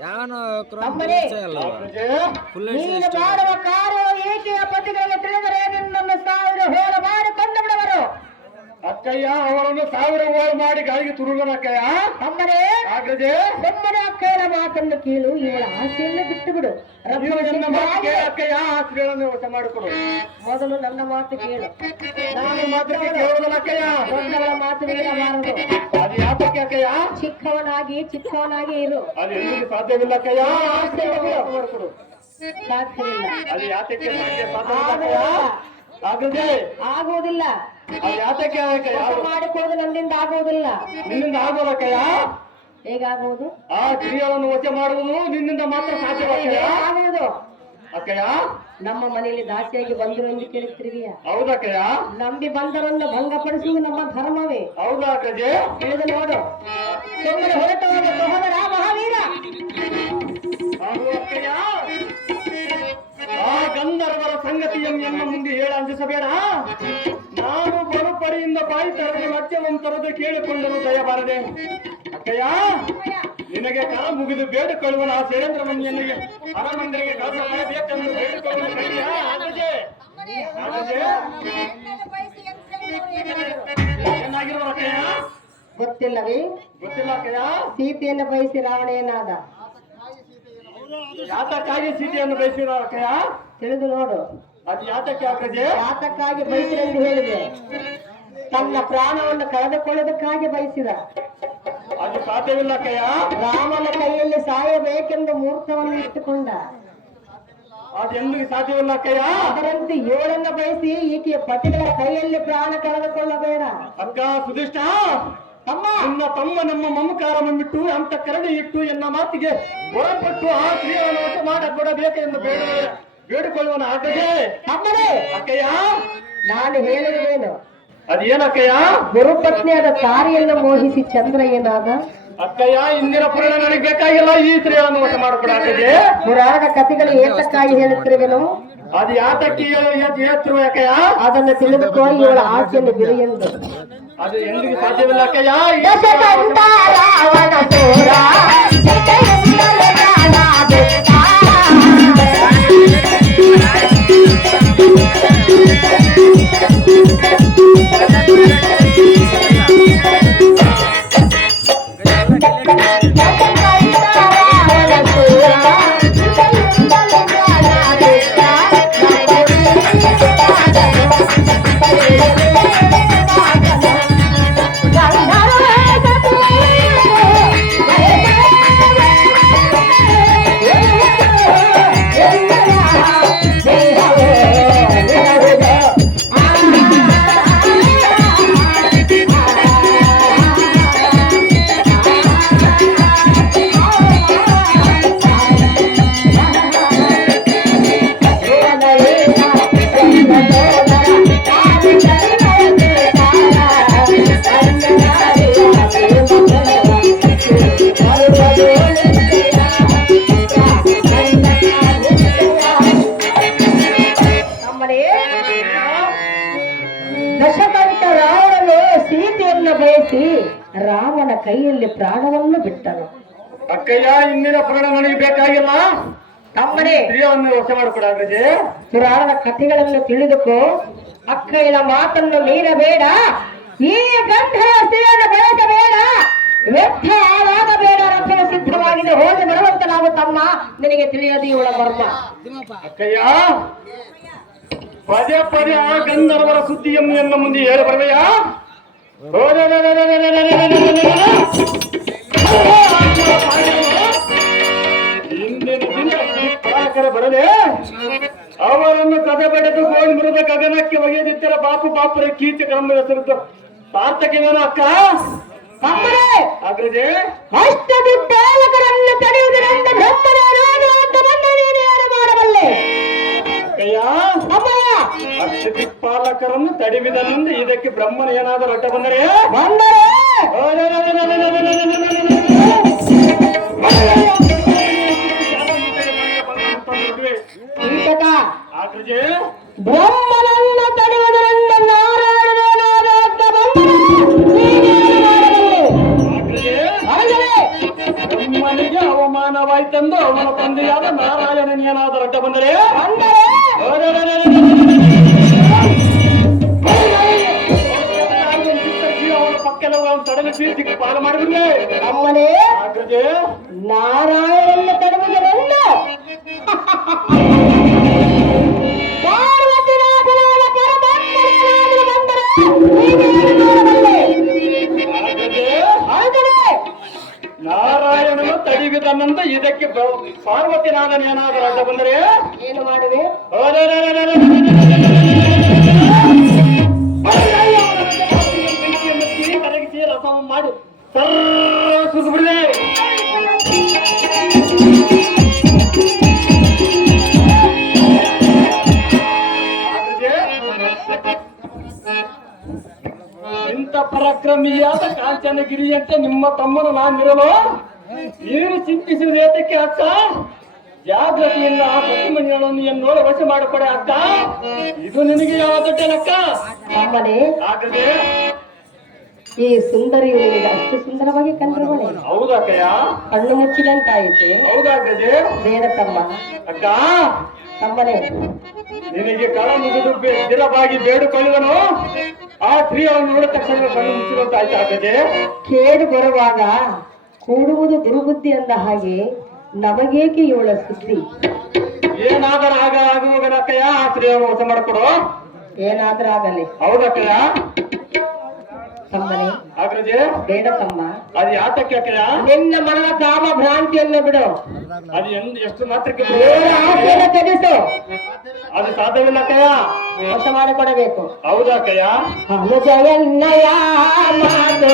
ಯಾವನು ಫುಲ್ ಮಾಡುವ ತಿಳಿದರೆ ನಿನ್ನನ್ನು ಸಾವಿರ ಹೋರ ಮಾಡಿ ಕೊಂದು ಬಿಡುವರು ಅಕ್ಕಯ್ಯ ಅವರನ್ನು ಸಾವಿರ ಓಲ್ ಮಾಡಿ ಗಾಳಿಗೆ ತುರುಗನ ಅಕ್ಕಯ್ಯ. ತಮ್ಮನೇ ಆಗ್ರಜೆ. ಬೆಮ್ಮನ ಅಕ್ಕಯ್ಯನ ಮಾತನ್ನು ಕೇಳು ಇವಳ ಆಸೆಯನ್ನು ಬಿಟ್ಟು ಬಿಡು ನೀವು ನನ್ನ ಮಾತು ರಘುವಂಶಕ್ಕೆ ಕೇಳಿ ಅಕ್ಕಯ್ಯ ಆಸೆಗಳನ್ನು ವಶ ಮಾಡಿಕೊಡು. ಮೊದಲು ನನ್ನ ಮಾತು ಕೇಳು. ನಾನು ಮಾತ್ರ ಕೇಳುವುದಲ್ಲ ಅಕ್ಕಯ್ಯ. ದೊಡ್ಡವಳ ಮಾತು ಕೇಳಬಾರದು. ಅದು ಯಾಕೆ ಅಕ್ಕಯ್ಯ? ಚಿಕ್ಕವನಾಗಿ ಚಿಕ್ಕವನಾಗಿ ಇರು. ಅದು ಸಾಧ್ಯವಿಲ್ಲ ಅಕ್ಕಯ್ಯ. ಆಸೆ ಬಿಡು. ಮಾಡಿಕೊಡು ಸಾಧ್ಯವಿಲ್ಲ. ಅದು ಯಾತಕ್ಕೆ ಸಾಧ್ಯ ಸಾಧ್ಯವಿಲ್ಲ ಆಗುವುದಿಲ್ಲ. ಮಾಡಿಕೊಳ್ಳೋದು ನನ್ನಿಂದ ಆಗುವುದಿಲ್ಲ. ನಿನ್ನಿಂದ ಆಗೋದಕ್ಕಯ್ಯ ಹೇಗಾಗುವುದು? ಆ ಕಿರಿಯವನ್ನು ವಶ ಮಾಡುವುದು ನಿನ್ನಿಂದ ಮಾತ್ರ ಸಾಧ್ಯವಾಗುವುದು ಆಗುವುದು ಅಕ್ಕಯ್ಯ ನಮ್ಮ ಮನೆಯಲ್ಲಿ ದಾಸಿಯಾಗಿ ಬಂದರು ಎಂದು ಕೇಳುತ್ತಿರುವಿಯ ಹೌದಕ್ಕಯ್ಯ? ನಂಬಿ ಬಂದರನ್ನು ಭಂಗಪಡಿಸುವುದು ನಮ್ಮ ಧರ್ಮವೇ. ಹೌದಾ ಅಕ್ಕಜೆ? ತಿಳಿದು ನೋಡು. ಸುಮ್ಮನೆ ಸಹೋದರ ಮಹಾವೀರ. ಸಂಗತಿಯನ್ನು ಎನ್ನ ಮುಂದೆ ಹೇಳ ಅಂಜಿಸಬೇಡ ನಾನು ಬರುಪರಿಯಿಂದ ಬಾಯಿ ತರದೆ ಮತ್ತೆ ಒಂದು ತರದು ಕೇಳಿಕೊಂಡರು ದಯಬಾರದೆ ಅಕ್ಕಯ್ಯ ನಿನಗೆ ಕರ ಮುಗಿದು ಕಳುವ ಆ ಶೈಲೇಂದ್ರ ಮನೆಯಲ್ಲಿಗೆ ಅರಮಂದಿರಿಗೆ ಕೆಲಸ ಮಾಡಬೇಕೆಂದು ಏನಾಗಿರುವ ಅಕ್ಕಯ್ಯ? ಗೊತ್ತಿಲ್ಲವೇ? ಗೊತ್ತಿಲ್ಲ ಅಕ್ಕಯ್ಯ? ಸೀತೆಯನ್ನು ಬಯಸಿ ರಾವಣೇನಾದ ಯಾತಕ್ಕಾಗಿ ಸೀತೆಯನ್ನು ಬಯಸಿರೋ ಅಕ್ಕಯ್ಯ? ತಿಳಿದು ನೋಡು. ಅದು ಯಾತಕ್ಕೆ ಆಗದೆ ಯಾತಕ್ಕಾಗಿ ಬಯಸಿರೆಂದು ಹೇಳಿದೆ. ತನ್ನ ಪ್ರಾಣವನ್ನು ಕಳೆದುಕೊಳ್ಳುವುದಕ್ಕಾಗಿ ಬಯಸಿದ. ಅದು ಸಾಧ್ಯವಿಲ್ಲ ಕಯ್ಯ ರಾಮನ ಕೈಯಲ್ಲಿ ಸಾಯಬೇಕೆಂದು ಮೂರ್ತವನ್ನು ಇಟ್ಟುಕೊಂಡ. ಅದು ಎಂದಿಗೂ ಸಾಧ್ಯವಿಲ್ಲ ಕಯ್ಯ ಅದರಂತೆ ಏಳನ್ನ ಬಯಸಿ ಈಕೆಯ ಪತಿಗಳ ಕೈಯಲ್ಲಿ ಪ್ರಾಣ ಕಳೆದುಕೊಳ್ಳಬೇಡ. ಅಕ್ಕ ಸುಧಿಷ್ಠ ತಮ್ಮ ನಿನ್ನ ತಮ್ಮ ನಮ್ಮ ಮಮಕಾರವನ್ನು ಬಿಟ್ಟು ಅಂತ ಕರಡಿ ಇಟ್ಟು ಎನ್ನ ಮಾತಿಗೆ ಹೊರಪಟ್ಟು ಆ ಕ್ರಿಯೆಯನ್ನು ವಶ ಎಂದು ಬೇಡ ಬೇಡಿಕೊಳ್ಳುವನ ಆಕೆಗೆ ಅಮ್ಮನೇ ಅಕ್ಕಯ್ಯ. ನಾನು ಹೇಳಿರುವೇನು ಅದೇನಕ್ಕಯ್ಯ ಗುರುಪತ್ನಿಯಾದ ತಾರಿಯನ್ನು ಮೋಹಿಸಿ ಚಂದ್ರ ಏನಾದ? ಅಕ್ಕಯ್ಯ ಇಂದಿನ ಪುರಾಣ ನನಗೆ ಬೇಕಾಗಿಲ್ಲ ಈ ಸ್ತ್ರೀಯನ್ನು ವಶ ಮಾಡಿಕೊಡ ಆಕೆಗೆ ಪುರಾಣ ಕಥೆಗಳು ಏತಕ್ಕಾಗಿ ಹೇಳುತ್ತಿರುವೆನು ಅದು ಯಾತಕ್ಕೆ ಹೇಳ್ತಿರುವ ಅಕ್ಕಯ್ಯ? ಅದನ್ನು ತಿಳಿದುಕೊಂಡು ಇವಳ ಆಸೆಯನ್ನು ಬಿಡಿ ಎಂದು. ಅದು ಎಂದಿಗೂ ಸಾಧ್ಯವಿಲ್ಲ ಅಕ್ಕಯ್ಯ. ದಶಕಂಠ ರಾವಣನು ಸೀತೆಯನ್ನು ಬಯಸಿ ರಾಮನ ಕೈಯಲ್ಲಿ ಪ್ರಾಣವನ್ನು ಬಿಟ್ಟನು. ಅಕ್ಕಯ್ಯ ಇಂದಿನ ಪುರಾಣ ನನಗೆ ಬೇಕಾಗಿಲ್ಲ? ತಮ್ಮನೇ ಸ್ತ್ರೀಯನ್ನು ವಶ ಮಾಡಿಕೊಡ ಅಗ್ರಜೆ ಪುರಾಣದ ಕಥೆಗಳನ್ನು ತಿಳಿದುಕೋ. ಅಕ್ಕಯ್ಯನ ಮಾತನ್ನು ಮೀರಬೇಡ. ಈ ಗಂಧರ್ವ ಸ್ತ್ರೀಯನ್ನು ಬಯಸಬೇಡ. ವ್ಯರ್ಥ ಆಗಬೇಡ ರಥನ ಸಿದ್ಧವಾಗಿದೆ. ಹೋಗಿ ಬರುವಂತ ನಾವು ತಮ್ಮ ನಿನಗೆ ತಿಳಿಯದು ಇವಳ ಮರ್ಮ ಅಕ್ಕಯ್ಯ ಪದೇ ಪದೇ ಆ ಗಂಧರ್ವರ ಸುದ್ದಿಯನ್ನು ಎನ್ನ ಮುಂದೆ ಹೇಳಿ ಬರವೆಯಾ ಇಂದಿನ ದಿನ ಪಾಲಕರ ಬರದೆ ಅವರನ್ನು ಕದೆ ಬಡೆದು ಗೋಲ್ ಮೃದ ಗಗನಕ್ಕೆ ಒಗೆದಿತ್ತರ ಬಾಪು ಬಾಪುರ ಕೀಚಕರನ್ನು ಹೆಸರಿದ್ದು ಸಾರ್ಥಕವೇನೋ ಅಕ್ಕ ಅಗ್ರಜೆ ಅಷ್ಟದಿದ್ದಾಲಕರನ್ನು ತಡೆಯುವುದರಿಂದ ಅಂತ ಬಂದು ನೀನು ಅಷ್ಟು ದಿಕ್ಪಾಲಕರನ್ನು ತಡಿವಿದಲ್ಲಿಂದ ಇದಕ್ಕೆ ಬ್ರಹ್ಮನ ಏನಾದರೂ ಅಡ್ಡ ಬಂದರೆ ಬ್ರಹ್ಮನನ್ನ ತಡೆಯುವುದರಿಂದ ನಾರಾಯಣನಾದ ಬ್ರಹ್ಮನಿಗೆ ಅವಮಾನವಾಯ್ತೆಂದು ಅವನ ತಂದೆಯಾದ ನಾರಾಯಣನೇನಾದರೂ ಅಡ್ಡ ಬಂದರೆ ನಾರಾಯಣನ ತಡವಿಗೆನೆಲ್ಲ ನಾರಾಯಣನು ತಡಿಗಿದನಂತ ಇದಕ್ಕೆ ಪಾರ್ವತಿನಾಥನ ಏನಾದರೂ ಅಡ್ಡ ಬಂದರೆ? ಏನು ಮಾಡುವೆ? ಇಂಥ ಪರಾಕ್ರಮಿಯಾದ ಕಾಂಚನಗಿರಿಯಂತೆ ನಿಮ್ಮ ತಮ್ಮನ ನಾನಿರಲು ನೀನು ಚಿಂತಿಸಿದ ಏತಕ್ಕೆ ಅಕ್ಕ? ಜಾಗೃತಿಯಿಂದ ಆ ಪ್ರತಿಮನೆಗಳನ್ನು ಎನ್ನೋಳು ವಶ ಮಾಡಿಕೊಡೆ ಅಕ್ಕ. ಇದು ನಿನಗೆ ಯಾವ ಅಮ್ಮನೇ. ಹಾಗಾದ್ರೆ ಈ ಸುಂದರಿ ನಿನಗೆ ಅಷ್ಟು ಸುಂದರವಾಗಿ ಕಂಡುಬಳೆ ಹೌದಕ್ಕಯ್ಯ ಕಣ್ಣು ಮುಚ್ಚಿದಂತಾಯಿತೆ. ಬೇಡ ತಮ್ಮ. ಅಕ್ಕ? ತಮ್ಮನೇ. ನಿನಗೆ ಕಳ ಮುಗಿದು ಬೇಡುಕೊಳ್ಳುವನು ಆ ಸ್ತ್ರೀಯನ್ನು ನೋಡಿದ ತಕ್ಷಣ ಕಣ್ಣು ಮುಚ್ಚಿದಂತಾಯ್ತು ಆಯ್ತಾಗದೆ ಕೇಡು ಬರುವಾಗ ಕೂಡುವುದು ದುರ್ಬುದ್ಧಿ ಅಂದ ಹಾಗೆ ನಮಗೇಕೆ ಇವಳ ಸುದ್ದಿ? ಏನಾದರೂ ಆಗ ಆಗುವಾಗನಕ್ಕಯ್ಯ ಆ ಸ್ತ್ರೀಯನ್ನು ಹೊಸ ಮಾಡಿಕೊಡು. ಏನಾದ್ರೂ ಆಗಲಿ. ಹೌದಕ್ಕಯ್ಯ ತಮ್ಮನೆ. ಬೇಡ ತಮ್ಮ. ಅದು ಯಾತಕ್ಕೆ ನಿನ್ನ ಮನದ ಕಾಮ ಭ್ರಾಂತಿಯನ್ನ ಬಿಡು. ಅದು ಎಂದು ಎಷ್ಟು ಮಾತ್ರಕ್ಕೆ ಅದು ಸಾಧ್ಯವಿಲ್ಲ ಕಯ ಹೊಸ ಮಾಡಿಕೊಡಬೇಕು. ಹೌದಾ ಕಯ ಮಾತು